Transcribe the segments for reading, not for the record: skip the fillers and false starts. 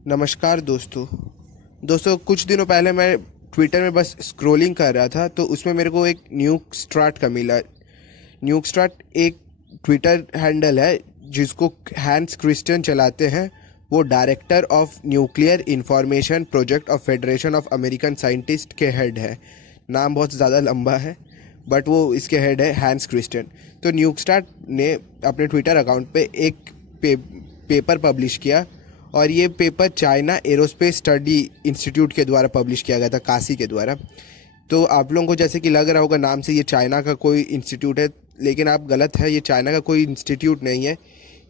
नमस्कार दोस्तों। कुछ दिनों पहले मैं ट्विटर में बस स्क्रॉलिंग कर रहा था, तो उसमें मेरे को एक न्यूक स्ट्राट का मिला। न्यूक स्ट्राट एक ट्विटर हैंडल है जिसको हैंस क्रिस्टियन चलाते हैं। वो director of nuclear information project of federation of American scientist के हेड है। नाम बहुत ज़्यादा लंबा है, बट वो इसके हेड है हैंस क्रिस्टियन। तो न्यूक स्ट्राट ने अपने ट्विटर अकाउंट पे एक पेपर पब्लिश किया, और ये paper China aerospace study institute के द्वारा पब्लिश किया गया था, काशी के द्वारा। तो आप लोगों को जैसे कि लग रहा होगा नाम से ये चाइना का कोई इंस्टीट्यूट है, लेकिन आप गलत है। ये चाइना का कोई इंस्टीट्यूट नहीं है।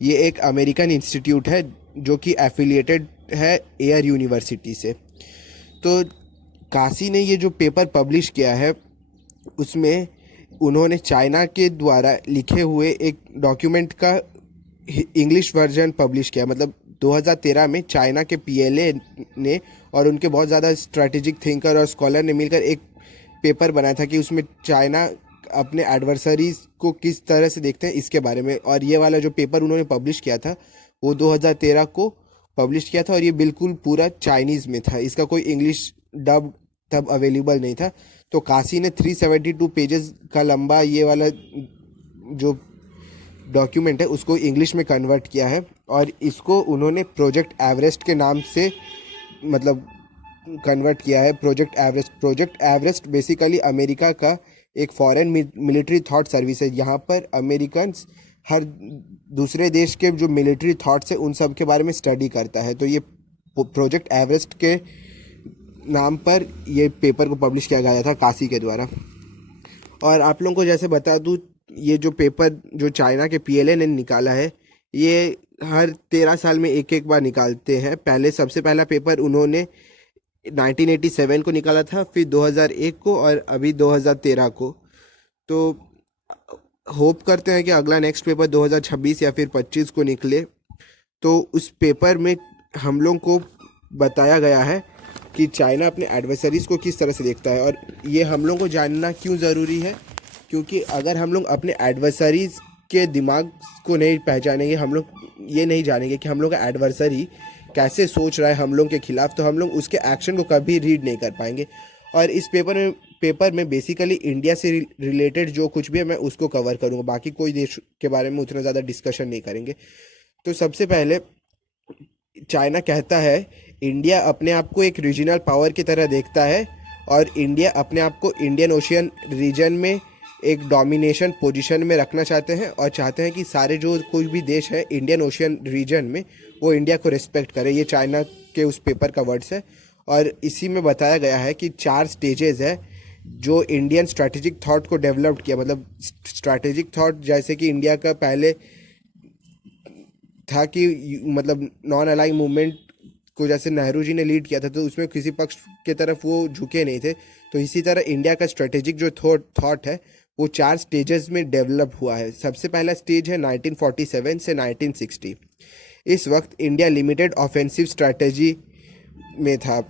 ये एक अमेरिकन इंस्टीट्यूट है जो कि एफिलिएटेड है एयर यूनिवर्सिटी से। तो काशी ने ये जो पेपर पब्लिश किया है, उसमें उन्होंने चाइना के द्वारा लिखे हुए एक डॉक्यूमेंट का इंग्लिश वर्जन पब्लिश किया। मतलब 2013 में चाइना के पीएलए ने और उनके बहुत ज़्यादा स्ट्रैटेजिक थिंकर और स्कॉलर ने मिलकर एक पेपर बनाया था कि उसमें चाइना अपने एडवर्सरीज को किस तरह से देखते हैं, इसके बारे में। और ये वाला जो पेपर उन्होंने पब्लिश किया था वो 2013 को पब्लिश किया था, और ये बिल्कुल पूरा चाइनीज़ में था। इसका कोई इंग्लिश डब तब अवेलेबल नहीं था। तो काशी ने 372 पेजेस का लंबा ये वाला जो डॉक्यूमेंट है उसको इंग्लिश में कन्वर्ट किया है, और इसको उन्होंने प्रोजेक्ट एवरेस्ट के नाम से मतलब कन्वर्ट किया है। प्रोजेक्ट एवरेस्ट बेसिकली अमेरिका का एक फॉरेन मिलिट्री थॉट सर्विस है। यहाँ पर अमेरिकन हर दूसरे देश के जो मिलिट्री थॉट्स है उन सब के बारे में स्टडी करता है। तो ये प्रोजेक्ट एवरेस्ट के नाम पर ये पेपर को पब्लिश किया गया था काशी के द्वारा। और आप लोगों को जैसे बता दूँ, ये जो पेपर जो चाइना के पीएलए ने निकाला है, ये हर 13 साल में एक एक बार निकालते हैं। सबसे पहला पेपर उन्होंने 1987 को निकाला था, फिर 2001 को, और अभी 2013 को। तो होप करते हैं कि अगला नेक्स्ट पेपर 2026 या फिर 25 को निकले। तो उस पेपर में हम लोग को बताया गया है कि चाइना अपने एडवर्सरीज को किस तरह से देखता है। और ये हम लोग को जानना क्यों ज़रूरी है, क्योंकि अगर हम लोग अपने एडवर्सरीज के दिमाग को नहीं पहचानेंगे, हम लोग ये नहीं जानेंगे कि हम लोग का एडवर्सरी कैसे सोच रहा है हम लोग के खिलाफ, तो हम लोग उसके एक्शन को कभी रीड नहीं कर पाएंगे। और इस पेपर में बेसिकली इंडिया से रिलेटेड जो कुछ भी है मैं उसको कवर करूँगा, बाकी कोई देश के बारे में उतना ज़्यादा डिस्कशन नहीं करेंगे। तो सबसे पहले चाइना कहता है इंडिया अपने आप को एक रीजनल पावर की तरह देखता है, और इंडिया अपने आप को इंडियन ओशियन रीजन में एक डोमिनेशन पोजीशन में रखना चाहते हैं, और चाहते हैं कि सारे जो कोई भी देश है इंडियन ओशियन रीजन में वो इंडिया को रिस्पेक्ट करे। ये चाइना के उस पेपर का वर्ड्स है। और इसी में बताया गया है कि 4 स्टेजेस है जो इंडियन स्ट्रैटेजिक थॉट को डेवलप किया। मतलब स्ट्रैटेजिक थॉट जैसे कि इंडिया का पहले था कि मतलब नॉन अलाइंग मूवमेंट को जैसे नेहरू जी ने लीड किया था, तो उसमें किसी पक्ष के तरफ वो झुके नहीं थे। तो इसी तरह इंडिया का स्ट्रेटेजिक जो थॉट है वो 4 स्टेजेस में डेवलप हुआ है। सबसे पहला स्टेज है 1947 से 1960। इस वक्त इंडिया लिमिटेड ऑफेंसिव स्ट्रैटेजी में था।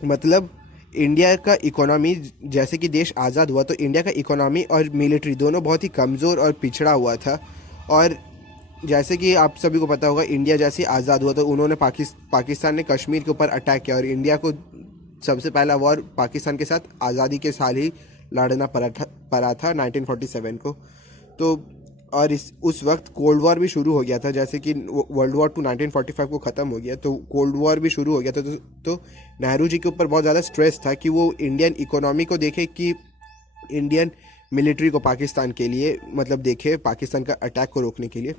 मतलब इंडिया का इकोनॉमी, जैसे कि देश आज़ाद हुआ तो इंडिया का इकोनॉमी और मिलिट्री दोनों बहुत ही कमज़ोर और पिछड़ा हुआ था। और जैसे कि आप सभी को पता होगा, इंडिया जैसे आज़ाद हुआ तो उन्होंने पाकिस्तान ने कश्मीर के ऊपर अटैक किया, और इंडिया को सबसे पहला वॉर पाकिस्तान के साथ आज़ादी के साल ही लड़ना पड़ा था 1947 को। तो और उस वक्त कोल्ड वॉर भी शुरू हो गया था। जैसे कि वर्ल्ड वॉर 2 1945 को ख़त्म हो गया, तो कोल्ड वॉर भी शुरू हो गया था। तो नेहरू जी के ऊपर बहुत ज़्यादा स्ट्रेस था कि वो इंडियन इकोनॉमी को देखे कि इंडियन मिलिट्री को पाकिस्तान के लिए मतलब देखे, पाकिस्तान का अटैक को रोकने के लिए।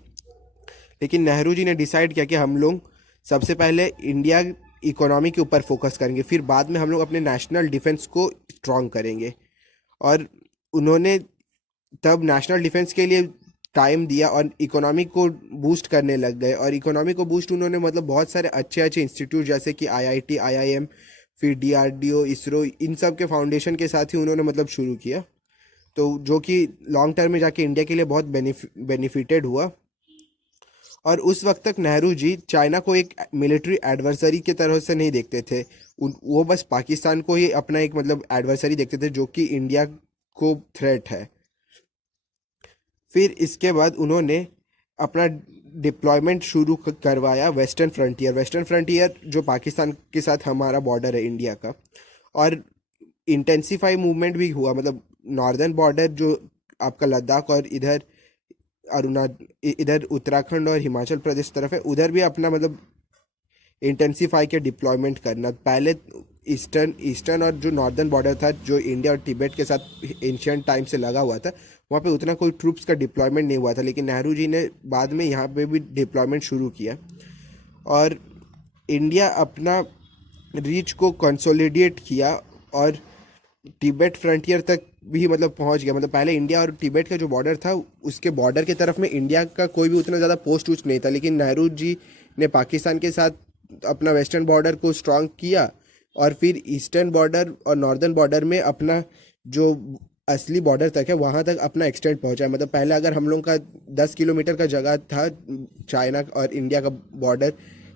लेकिन नेहरू जी ने डिसाइड किया कि हम लोग सबसे पहले इंडिया इकोनॉमी के ऊपर फोकस करेंगे, फिर बाद में हम लोग अपने नेशनल डिफेंस को स्ट्रॉन्ग करेंगे। और उन्होंने तब नेशनल डिफेंस के लिए टाइम दिया और इकोनॉमी को बूस्ट करने लग गए। और इकोनॉमी को बूस्ट उन्होंने मतलब बहुत सारे अच्छे अच्छे इंस्टीट्यूट जैसे कि आईआईटी, आईआईएम, फिर डीआरडीओ, इसरो, इन सब के फाउंडेशन के साथ ही उन्होंने मतलब शुरू किया। तो जो कि लॉन्ग टर्म में जाके इंडिया के लिए बहुत बेनिफिटेड हुआ। और उस वक्त तक नेहरू जी चाइना को एक मिलिट्री एडवर्सरी की तरह से नहीं देखते थे। वो बस पाकिस्तान को ही अपना एक मतलब एडवर्सरी देखते थे जो कि इंडिया को थ्रेट है। फिर इसके बाद उन्होंने अपना डिप्लॉयमेंट शुरू करवाया वेस्टर्न फ्रंटियर जो पाकिस्तान के साथ हमारा बॉर्डर है इंडिया का। और इंटेंसिफाई मूवमेंट भी हुआ, मतलब नॉर्दर्न बॉर्डर जो आपका लद्दाख और इधर उत्तराखंड और हिमाचल प्रदेश तरफ है, उधर भी अपना मतलब इंटेंसिफाई के डिप्लॉयमेंट करना। पहले ईस्टर्न और जो नॉर्दर्न बॉर्डर था जो इंडिया और तिब्बत के साथ एंशियंट टाइम से लगा हुआ था, वहाँ पे उतना कोई ट्रूप्स का डिप्लॉयमेंट नहीं हुआ था, लेकिन नेहरू जी ने बाद में यहाँ पे भी डिप्लॉयमेंट शुरू किया और इंडिया अपना रीच को कंसोलिडेट किया और तिब्बत फ्रंटियर तक भी मतलब पहुंच गया। मतलब पहले इंडिया और तिब्बत का जो बॉर्डर था, उसके बॉर्डर की तरफ में इंडिया का कोई भी उतना ज़्यादा पोस्ट वोस्ट नहीं था, लेकिन नेहरू जी ने पाकिस्तान के साथ अपना वेस्टर्न बॉर्डर को स्ट्रांग किया और फिर ईस्टर्न बॉर्डर और नॉर्दर्न बॉर्डर में अपना जो असली बॉर्डर तक है वहाँ तक अपना एक्सटेंड पहुँचा। मतलब पहले अगर हम लोग का 10 किलोमीटर का जगह था चाइना और इंडिया का बॉर्डर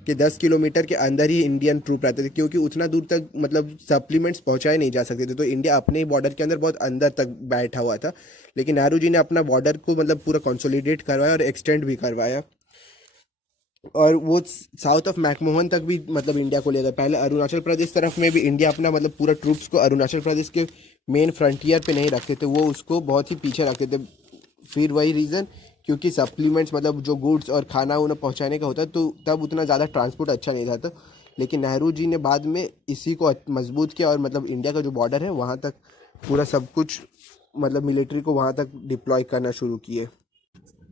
के 10 किलोमीटर के अंदर ही इंडियन ट्रूप रहते थे, क्योंकि उतना दूर तक मतलब सप्लीमेंट्स पहुंचाए नहीं जा सकते थे, तो इंडिया अपने ही बॉर्डर के अंदर बहुत अंदर तक बैठा हुआ था। लेकिन नेहरू जी ने अपना बॉर्डर को मतलब पूरा कंसोलिडेट करवाया और एक्सटेंड भी करवाया और वो साउथ ऑफ मैकमोहन तक भी मतलब इंडिया को ले गए। पहले अरुणाचल प्रदेश तरफ में भी इंडिया अपना मतलब पूरा ट्रूप्स को अरुणाचल प्रदेश के मेन फ्रंटियर पे नहीं रखते थे, वो उसको बहुत ही पीछे रखते थे। फिर वही रीज़न, क्योंकि सप्लीमेंट्स मतलब जो गुड्स और खाना उन्हें पहुंचाने का होता तो तब उतना ज़्यादा ट्रांसपोर्ट अच्छा नहीं था। तो लेकिन नेहरू जी ने बाद में इसी को मजबूत किया और मतलब इंडिया का जो बॉर्डर है वहाँ तक पूरा सब कुछ मतलब मिलिट्री को वहाँ तक डिप्लॉय करना शुरू किए।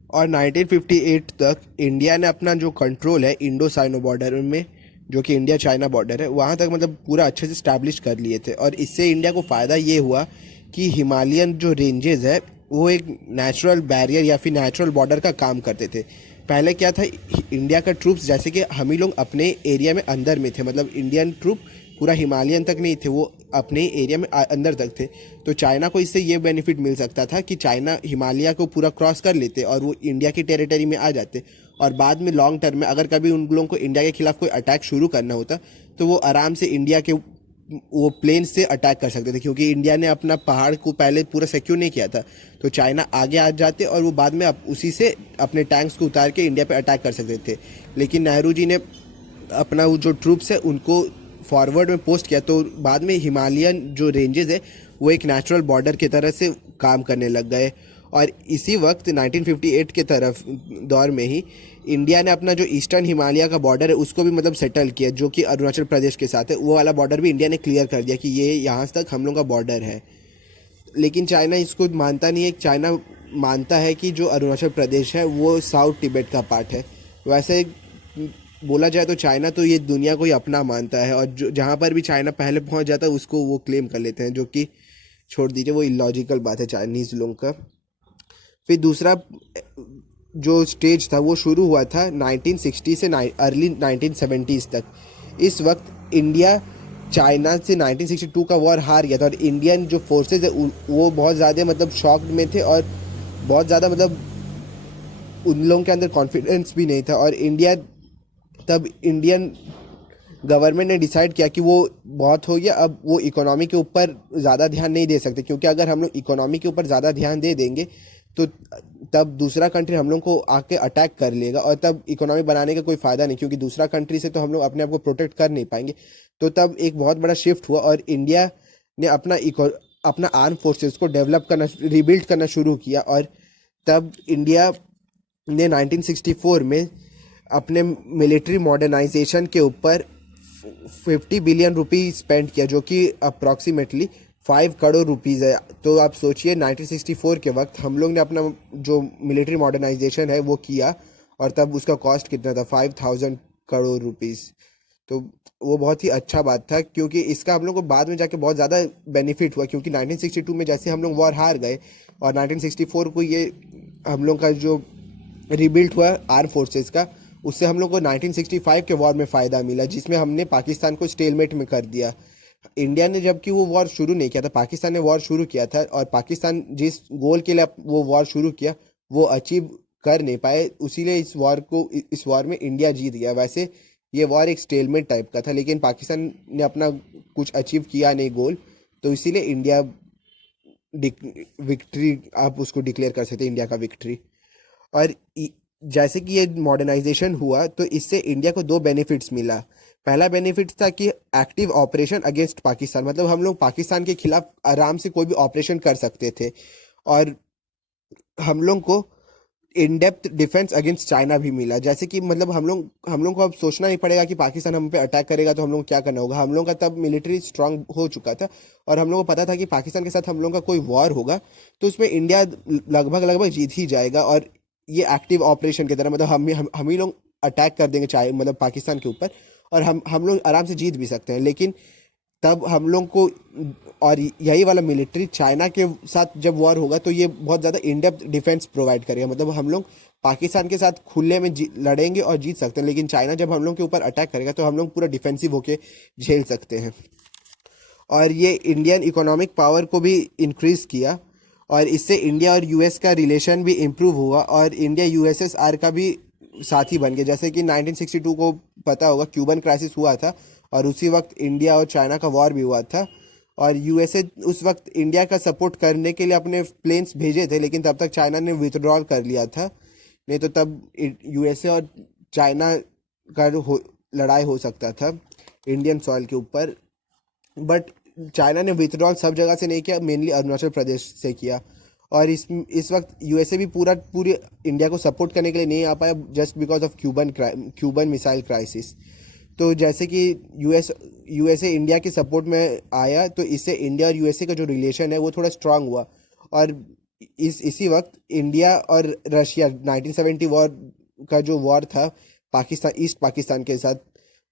और 1958 तक इंडिया ने अपना जो कंट्रोल है इंडो साइनो बॉर्डर में, जो कि इंडिया चाइना बॉर्डर है, वहाँ तक मतलब पूरा अच्छे से स्टैब्लिश कर लिए थे। और इससे इंडिया को फ़ायदा ये हुआ कि हिमालयन जो रेंजेस है वो एक नेचुरल बैरियर या फिर नेचुरल बॉर्डर का काम करते थे। पहले क्या था, इंडिया का ट्रूप्स जैसे कि हम ही लोग अपने एरिया में अंदर में थे, मतलब इंडियन ट्रूप पूरा हिमालयन तक नहीं थे, वो अपने एरिया में अंदर तक थे। तो चाइना को इससे ये बेनिफिट मिल सकता था कि चाइना हिमालय को पूरा क्रॉस कर लेते और वो इंडिया की टेरिटरी में आ जाते, और बाद में लॉन्ग टर्म में अगर कभी उन लोगों को इंडिया के खिलाफ कोई अटैक शुरू करना होता तो वो आराम से इंडिया के वो प्लेन से अटैक कर सकते थे, क्योंकि इंडिया ने अपना पहाड़ को पहले पूरा सिक्योर नहीं किया था। तो चाइना आगे आ जाते और वो बाद में उसी से अपने टैंक्स को उतार के इंडिया पे अटैक कर सकते थे। लेकिन नेहरू जी ने अपना वो जो ट्रूप्स है उनको फॉरवर्ड में पोस्ट किया, तो बाद में हिमालयन जो रेंजेस है वो एक नेचुरल बॉर्डर की तरह से काम करने लग गए। और इसी वक्त 1958 के तरफ दौर में ही इंडिया ने अपना जो ईस्टर्न हिमालय का बॉर्डर है उसको भी मतलब सेटल किया, जो कि अरुणाचल प्रदेश के साथ है। वो वाला बॉर्डर भी इंडिया ने क्लियर कर दिया कि ये यहाँ तक हम लोग का बॉर्डर है। लेकिन चाइना इसको मानता नहीं है। चाइना मानता है कि जो अरुणाचल प्रदेश है वो साउथ तिब्बत का पार्ट है। वैसे बोला जाए तो चाइना तो ये दुनिया को ही अपना मानता है, और जो जहाँ पर भी चाइना पहले पहुँच जाता है उसको वो क्लेम कर लेते हैं, जो कि छोड़ दीजिए, वो इलॉजिकल बात है चाइनीज़ लोगों का। फिर दूसरा जो स्टेज था वो शुरू हुआ था 1960 से अर्ली 1970s तक। इस वक्त इंडिया चाइना से 1962 का वॉर हार गया था, और इंडियन जो फोर्सेज है वो बहुत ज़्यादा मतलब शॉक्ड में थे, और बहुत ज़्यादा मतलब उन लोगों के अंदर कॉन्फिडेंस भी नहीं था। और तब इंडियन गवर्नमेंट ने डिसाइड किया कि वो बहुत हो गया, अब वो इकोनॉमी के ऊपर ज़्यादा ध्यान नहीं दे सकते, क्योंकि अगर हम लोग इकोनॉमी के ऊपर ज़्यादा ध्यान दे देंगे तो तब दूसरा कंट्री हम लोग को आके अटैक कर लेगा, और तब इकोनॉमी बनाने का कोई फ़ायदा नहीं, क्योंकि दूसरा कंट्री से तो हम लोग अपने आप को प्रोटेक्ट कर नहीं पाएंगे। तो तब एक बहुत बड़ा शिफ्ट हुआ और इंडिया ने अपना आर्म फोर्सेस को डेवलप करना, रिबिल्ड करना शुरू किया। और तब इंडिया ने 1964 में अपने मिलिट्री मॉडर्नाइजेशन के ऊपर 50 बिलियन रुपी स्पेंड किया, जो कि अप्रॉक्सीमेटली 5 करोड़ रुपीज़ है। तो आप सोचिए 1964 के वक्त हम लोग ने अपना जो मिलिट्री मॉडर्नाइजेशन है वो किया, और तब उसका कॉस्ट कितना था, 5000 करोड़ रुपीज़। तो वो बहुत ही अच्छा बात था, क्योंकि इसका हम लोग को बाद में जाके बहुत ज़्यादा बेनिफिट हुआ, क्योंकि 1962 में जैसे हम लोग वॉर हार गए और 1964 को ये हम लोग का जो रिबिल्ट हुआ आर्म फोर्सेस का, उससे हम लोग को 1965 के वॉर में फ़ायदा मिला, जिसमें हमने पाकिस्तान को स्टेलमेट में कर दिया। इंडिया ने जबकि वो वॉर शुरू नहीं किया था, पाकिस्तान ने वॉर शुरू किया था, और पाकिस्तान जिस गोल के लिए वो वॉर शुरू किया वो अचीव कर नहीं पाए, उसीलिए इस वॉर में इंडिया जीत गया। वैसे ये वॉर एक स्टेलमेट टाइप का था, लेकिन पाकिस्तान ने अपना कुछ अचीव किया नहीं गोल, तो इसीलिए इंडिया विक्ट्री आप उसको डिक्लेयर कर सकते हैं, इंडिया का विक्ट्री। और जैसे कि ये मॉडर्नाइजेशन हुआ तो इससे इंडिया को दो बेनिफिट्स मिला। पहला बेनिफिट था कि एक्टिव ऑपरेशन अगेंस्ट पाकिस्तान, मतलब हम लोग पाकिस्तान के खिलाफ आराम से कोई भी ऑपरेशन कर सकते थे। और हम लोग को in depth defence against China भी मिला। जैसे कि मतलब हम लोग को अब सोचना नहीं पड़ेगा कि पाकिस्तान हम पे अटैक करेगा तो हम लोग को क्या करना होगा। हम लोग का तब मिलिट्री स्ट्रांग हो चुका था और हम लोग को पता था कि पाकिस्तान के साथ हम लोग का कोई वॉर होगा तो उसमें इंडिया लगभग लगभग जीत ही जाएगा। और ये एक्टिव ऑपरेशन की तरह, मतलब हम ही लोग अटैक कर देंगे चाहे मतलब पाकिस्तान के ऊपर, और हम लोग आराम से जीत भी सकते हैं। लेकिन तब हम लोग को, और यही वाला मिलिट्री चाइना के साथ जब वॉर होगा तो ये बहुत ज़्यादा इन डेप्थ डिफेंस प्रोवाइड करेगा। मतलब हम लोग पाकिस्तान के साथ खुले में लड़ेंगे और जीत सकते हैं, लेकिन चाइना जब हम लोग के ऊपर अटैक करेगा तो हम लोग पूरा डिफेंसिव होके झेल सकते हैं। और ये इंडियन इकोनॉमिक पावर को भी इंक्रीज किया और इससे इंडिया और यूएस का रिलेशन भी इम्प्रूव हुआ और इंडिया यूएसएसआर का भी साथी बन गया। जैसे कि 1962 को पता होगा क्यूबन क्राइसिस हुआ था और उसी वक्त इंडिया और चाइना का वॉर भी हुआ था। और यूएसए उस वक्त इंडिया का सपोर्ट करने के लिए अपने प्लेन्स भेजे थे, लेकिन तब तक चाइना ने विथड्रॉल कर लिया था। नहीं तो तब यूएसए और चाइना का लड़ाई हो सकता था इंडियन सॉइल के ऊपर। बट चाइना ने विथड्रॉल सब जगह से नहीं किया, मेनली अरुणाचल प्रदेश से किया। और इस वक्त यूएसए भी पूरी इंडिया को सपोर्ट करने के लिए नहीं आ पाया, just because of Cuban missile crisis. तो जैसे कि यूएसए इंडिया के सपोर्ट में आया तो इससे इंडिया और यूएसए का जो रिलेशन है वो थोड़ा स्ट्रांग हुआ। और इसी वक्त इंडिया और रशिया 1970 वॉर का जो वॉर था पाकिस्तान ईस्ट पाकिस्तान के साथ,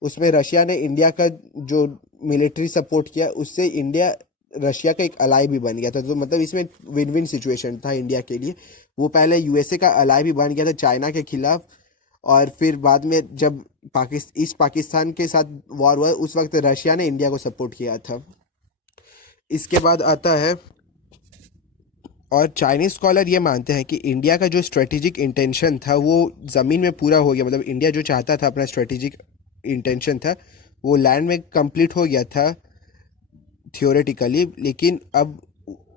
उसमें रशिया ने इंडिया का जो मिलिट्री सपोर्ट किया, उससे इंडिया रशिया का एक अलाई भी बन गया था। तो मतलब इसमें विन विन सिचुएशन था इंडिया के लिए। वो पहले यूएसए का अलाई भी बन गया था चाइना के खिलाफ, और फिर बाद में जब ईस्ट पाकिस्तान के साथ वॉर हुआ उस वक्त रशिया ने इंडिया को सपोर्ट किया था। इसके बाद आता है, और चाइनीज स्कॉलर ये मानते हैं कि इंडिया का जो स्ट्रेटेजिक इंटेंशन था वो ज़मीन में पूरा हो गया। मतलब इंडिया जो चाहता था अपना स्ट्रेटेजिक इंटेंशन था वो लैंड में कंप्लीट हो गया था थियोरेटिकली, लेकिन अब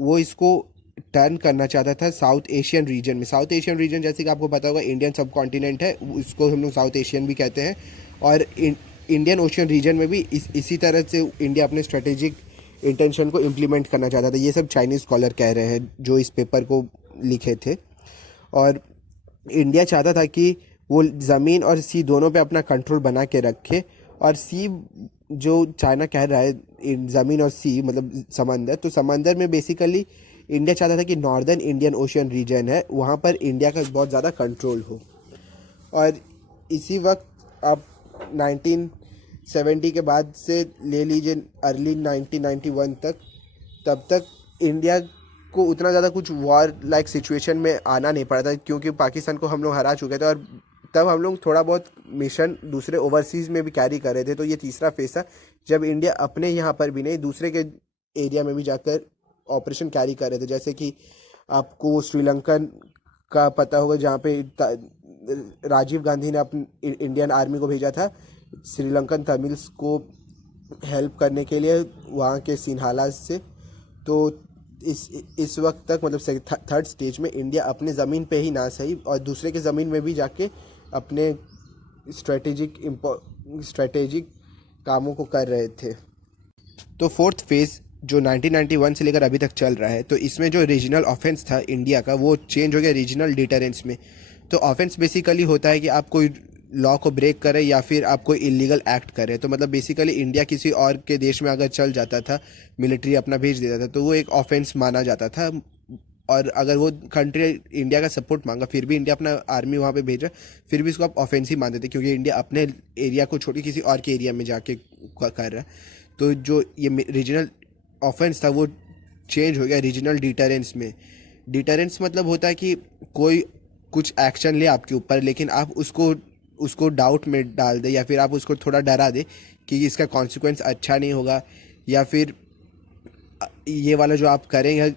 वो इसको टर्न करना चाहता था साउथ एशियन रीजन में। साउथ एशियन रीजन जैसे कि आपको पता होगा इंडियन सब कॉन्टिनेंट है, उसको हम लोग साउथ एशियन भी कहते हैं। और इंडियन ओशियन रीजन में भी इसी तरह से इंडिया अपने स्ट्रेटेजिक इंटेंशन को इम्प्लीमेंट करना चाहता था। ये सब चाइनीज़ स्कॉलर कह रहे हैं जो इस पेपर को लिखे थे। और इंडिया चाहता था कि वो ज़मीन और सी दोनों पे अपना कंट्रोल बना के रखे। और सी जो चाइना कह रहा है ज़मीन और सी मतलब समंदर, तो समंदर में बेसिकली इंडिया चाहता था कि नॉर्दर्न इंडियन ओशियन रीजन है वहाँ पर इंडिया का बहुत ज़्यादा कंट्रोल हो। और इसी वक्त आप 1970 के बाद से ले लीजिए अर्ली 1991 तक, तब तक इंडिया को उतना ज़्यादा कुछ वॉर लाइक सिचुएशन में आना नहीं पड़ा था क्योंकि पाकिस्तान को हम लोग हरा चुके थे। और तब हम लोग थोड़ा बहुत मिशन दूसरे ओवरसीज़ में भी कैरी कर रहे थे। तो ये तीसरा फेज था जब इंडिया अपने यहाँ पर भी नहीं दूसरे के एरिया में भी जाकर ऑपरेशन कैरी कर रहे थे। जैसे कि आपको श्रीलंकन का पता होगा जहाँ पे राजीव गांधी ने अपनी इंडियन आर्मी को भेजा था श्रीलंकन तमिल्स को हेल्प करने के लिए वहाँ के सिन्हाला से। तो इस वक्त तक मतलब थर्ड स्टेज में इंडिया अपने ज़मीन पे ही ना सही और दूसरे के ज़मीन में भी जाके अपने स्ट्रेटेजिक कामों को कर रहे थे। तो फोर्थ फेज़ जो 1991 से लेकर अभी तक चल रहा है, तो इसमें जो रीजनल ऑफेंस था इंडिया का वो चेंज हो गया रीजनल डिटरेंस में। तो ऑफेंस बेसिकली होता है कि आप कोई लॉ को ब्रेक करें या फिर आप कोई इलीगल एक्ट करें। तो मतलब बेसिकली इंडिया किसी और के देश में अगर चल जाता था, मिलिट्री अपना भेज देता था, तो वो एक ऑफेंस माना जाता था। और अगर वो कंट्री इंडिया का सपोर्ट मांगा फिर भी इंडिया अपना आर्मी वहाँ पे भेजा, फिर भी इसको आप ऑफेंस ही मान देते क्योंकि इंडिया अपने एरिया को छोड़ के किसी और के एरिया में जाके कर रहा है। तो जो ये रीजनल ऑफेंस था वो चेंज हो गया रीजनल डिटरेंस में। डिटरेंस मतलब होता है कि कोई कुछ एक्शन ले आपके ऊपर, लेकिन आप उसको डाउट में डाल दे या फिर आप उसको थोड़ा डरा दे कि इसका कॉन्सिक्वेंस अच्छा नहीं होगा या फिर ये वाला जो आप करेंगे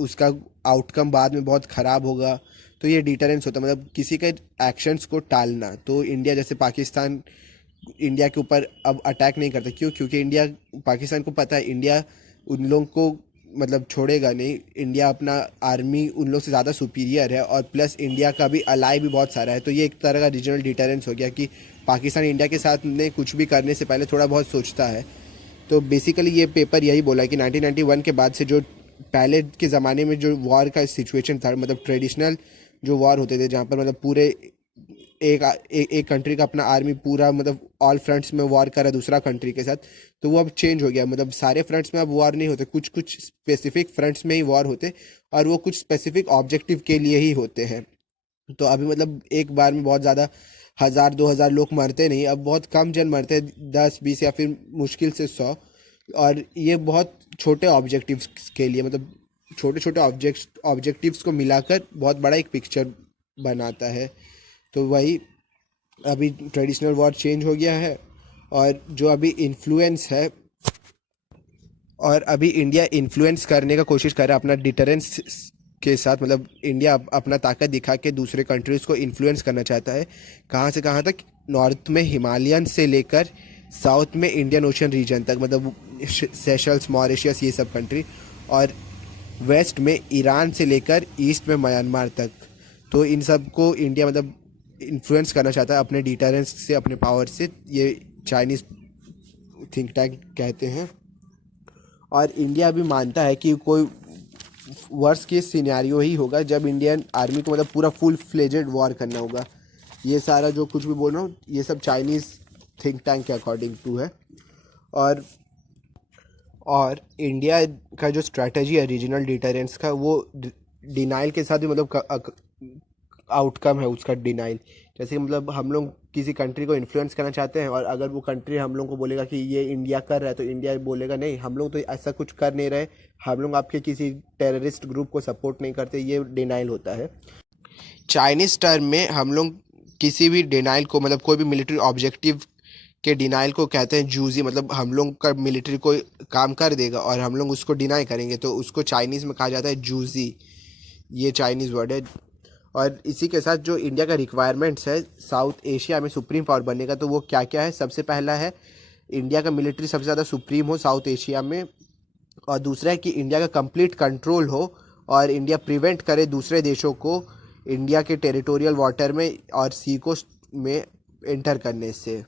उसका आउटकम बाद में बहुत ख़राब होगा। तो ये डिटरेंस होता है, मतलब किसी के एक्शंस को टालना। तो इंडिया जैसे पाकिस्तान इंडिया के ऊपर अब अटैक नहीं करता, क्योंकि इंडिया पाकिस्तान को पता है इंडिया उन लोगों को मतलब छोड़ेगा नहीं। इंडिया अपना आर्मी उन लोग से ज़्यादा सुपीरियर है, और प्लस इंडिया का भी अलाई भी बहुत सारा है। तो ये एक तरह का रीजनल डिटरेंस हो गया कि पाकिस्तान इंडिया के साथ में कुछ भी करने से पहले थोड़ा बहुत सोचता है। तो बेसिकली ये पेपर यही बोला है कि 1991 के बाद से जो पहले के ज़माने में जो वॉर का सिचुएशन था, मतलब ट्रेडिशनल जो वॉर होते थे जहाँ पर मतलब पूरे एक कंट्री का अपना आर्मी पूरा मतलब ऑल फ्रंट्स में वॉर कर रहा है दूसरा कंट्री के साथ, तो वो अब चेंज हो गया। मतलब सारे फ्रंट्स में अब वॉर नहीं होते, कुछ कुछ स्पेसिफिक फ्रंट्स में ही वॉर होते, और वो कुछ स्पेसिफिक ऑब्जेक्टिव के लिए ही होते हैं। तो अभी मतलब एक बार में बहुत ज़्यादा 1000-2000 लोग मरते नहीं, अब बहुत कम जन मरते हैं, 10-20 या फिर मुश्किल से 100। और ये बहुत छोटे ऑब्जेक्टिव्स के लिए, मतलब छोटे छोटे ऑब्जेक्टिव्स को मिलाकर बहुत बड़ा एक पिक्चर बनाता है। तो वही अभी ट्रेडिशनल वॉर चेंज हो गया है, और जो अभी इन्फ्लुएंस है, और अभी इंडिया इन्फ्लुएंस करने का कोशिश कर रहा है अपना डिटरेंस के साथ। मतलब इंडिया अपना ताकत दिखा के दूसरे कंट्रीज़ को इन्फ्लुएंस करना चाहता है। कहाँ से कहाँ तक? नॉर्थ में हिमालयन से लेकर साउथ में इंडियन ओशन रीजन तक, मतलब सेशल्स, मॉरिशस, ये सब कंट्री, और वेस्ट में ईरान से लेकर ईस्ट में म्यांमार तक। तो इन सब को इंडिया मतलब इन्फ्लुएंस करना चाहता है अपने डिटरेंस से, अपने पावर से। ये चाइनीज़ थिंक टैंक कहते हैं। और इंडिया भी मानता है कि कोई वर्स केस सिनेरियो ही होगा जब इंडियन आर्मी को मतलब पूरा फुल फ्लेजेड वॉर करना होगा। ये सारा जो कुछ भी बोल रहा हूँ ये सब चाइनीज़ थिंक टैंक के अकॉर्डिंग टू है। और इंडिया का जो स्ट्रैटेजी है रीजनल डिटरेंस का, वो डिनाइल के साथ भी मतलब आउटकम है उसका डिनाइल। जैसे कि मतलब हम लोग किसी कंट्री को इन्फ्लुएंस करना चाहते हैं, और अगर वो कंट्री हम लोग को बोलेगा कि ये इंडिया कर रहा है, तो इंडिया बोलेगा नहीं, हम लोग तो ऐसा कुछ कर नहीं रहे, हम लोग आपके किसी टेररिस्ट ग्रुप को सपोर्ट नहीं करते। ये डिनाइल होता है। चाइनीज़ टर्म में हम लोग किसी भी डिनाइल को, मतलब कोई भी मिलिट्री ऑब्जेक्टिव के डिनाइल को कहते हैं जूजी। मतलब हम लोग का मिलिट्री कोई काम कर देगा और हम लोग उसको डिनाई करेंगे, तो उसको चाइनीज़ में कहा जाता है जूजी। ये चाइनीज़ वर्ड है। और इसी के साथ जो इंडिया का रिक्वायरमेंट्स है साउथ एशिया में सुप्रीम पावर बनने का, तो वो क्या क्या है? सबसे पहला है इंडिया का मिलिट्री सबसे ज़्यादा सुप्रीम हो साउथ एशिया में, और दूसरा है कि इंडिया का कंप्लीट कंट्रोल हो और इंडिया प्रिवेंट करे दूसरे देशों को इंडिया के टेरिटोरियल वाटर में और सी कोस्ट में एंटर करने से।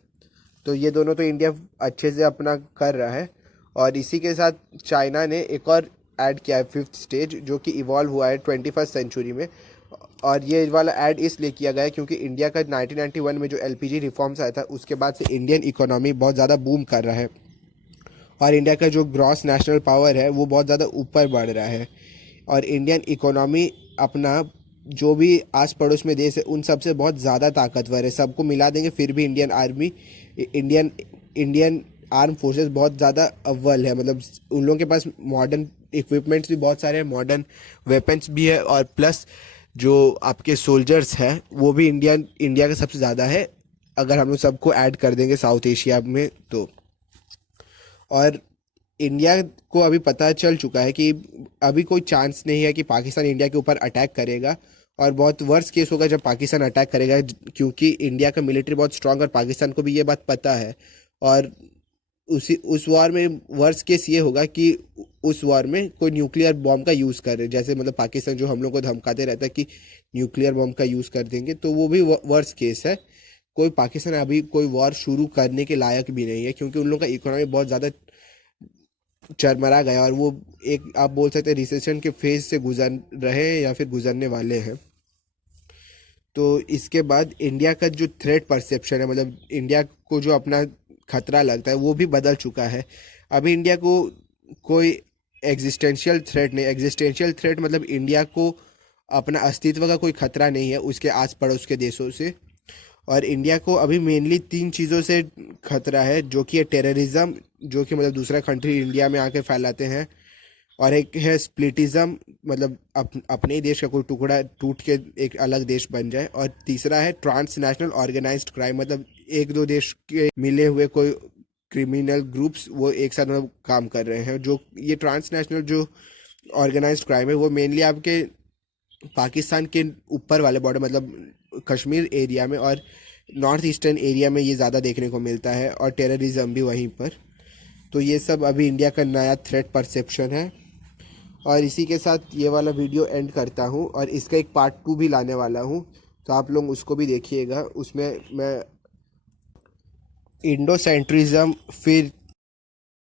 तो ये दोनों तो इंडिया अच्छे से अपना कर रहा है। और इसी के साथ चाइना ने एक और ऐड किया है, 5th स्टेज, जो कि इवॉल्व हुआ है 21st सेंचुरी में। और ये वाला ऐड इसलिए किया गया है क्योंकि इंडिया का 1991 में जो एलपीजी रिफॉर्म्स आया था उसके बाद से इंडियन इकोनॉमी बहुत ज़्यादा बूम कर रहा है, और इंडिया का जो ग्रॉस नेशनल पावर है वो बहुत ज़्यादा ऊपर बढ़ रहा है। और इंडियन इकोनॉमी अपना जो भी आस पड़ोस में देश है उन सब से बहुत ज़्यादा ताकतवर है। सबको मिला देंगे फिर भी Indian army, Indian arm forces बहुत ज़्यादा अव्वल है। मतलब उन लोगों के पास मॉडर्न इक्विपमेंट्स भी बहुत सारे हैं, मॉडर्न वेपन्स भी है, और प्लस जो आपके सोल्जर्स हैं वो भी इंडिया का सबसे ज़्यादा है अगर हम लोग सबको ऐड कर देंगे साउथ एशिया में तो। और इंडिया को अभी पता चल चुका है कि अभी कोई चांस नहीं है कि पाकिस्तान इंडिया के ऊपर अटैक करेगा, और बहुत वर्स्ट केस होगा जब पाकिस्तान अटैक करेगा, क्योंकि इंडिया का मिलिट्री बहुत स्ट्रांग और पाकिस्तान को भी ये बात पता है। और उस वॉर में वर्स्ट केस ये होगा कि उस वॉर में कोई न्यूक्लियर बॉम्ब का यूज़ करे, जैसे मतलब पाकिस्तान जो हम लोग को धमकाते रहता है कि न्यूक्लियर बॉम्ब का यूज़ कर देंगे, तो वो भी वर्स्ट केस है। कोई पाकिस्तान अभी कोई वॉर शुरू करने के लायक भी नहीं है, क्योंकि उन लोगों का इकोनॉमी बहुत ज़्यादा चरमरा गया, और वो एक आप बोल सकते हैं रिसेशन के फेज से गुजर रहे हैं या फिर गुजरने वाले हैं। तो इसके बाद इंडिया का जो थ्रेट परसेप्शन है, मतलब इंडिया को जो अपना खतरा लगता है वो भी बदल चुका है। अभी इंडिया को कोई एग्जिस्टेंशियल थ्रेट नहीं, एग्जिस्टेंशियल थ्रेट मतलब इंडिया को अपना अस्तित्व का कोई खतरा नहीं है उसके आस पड़ोस के देशों से। और इंडिया को अभी मेनली 3 चीज़ों से खतरा है, जो कि है टेररिज्म, जो कि मतलब दूसरा कंट्री इंडिया में आके फैलाते हैं, और एक है स्प्लिटिज्म, मतलब अपने ही देश का कोई टुकड़ा टूट के एक अलग देश बन जाए, और तीसरा है ट्रांसनेशनल ऑर्गेनाइज्ड क्राइम, मतलब एक दो देश के मिले हुए कोई क्रिमिनल ग्रुप्स वो एक साथ मतलब काम कर रहे हैं। जो ये ट्रांसनेशनल जो ऑर्गेनाइज्ड क्राइम है वो मेनली आपके पाकिस्तान के ऊपर वाले बॉर्डर, मतलब कश्मीर एरिया में और नॉर्थ ईस्टर्न एरिया में ये ज़्यादा देखने को मिलता है, और टेररिज्म भी वहीं पर। तो ये सब अभी इंडिया का नया थ्रेट परसेप्शन है। और इसी के साथ ये वाला वीडियो एंड करता हूँ, और इसका एक पार्ट 2 भी लाने वाला हूँ, तो आप लोग उसको भी देखिएगा। उसमें मैं इंडो सेंट्रिज्म, फिर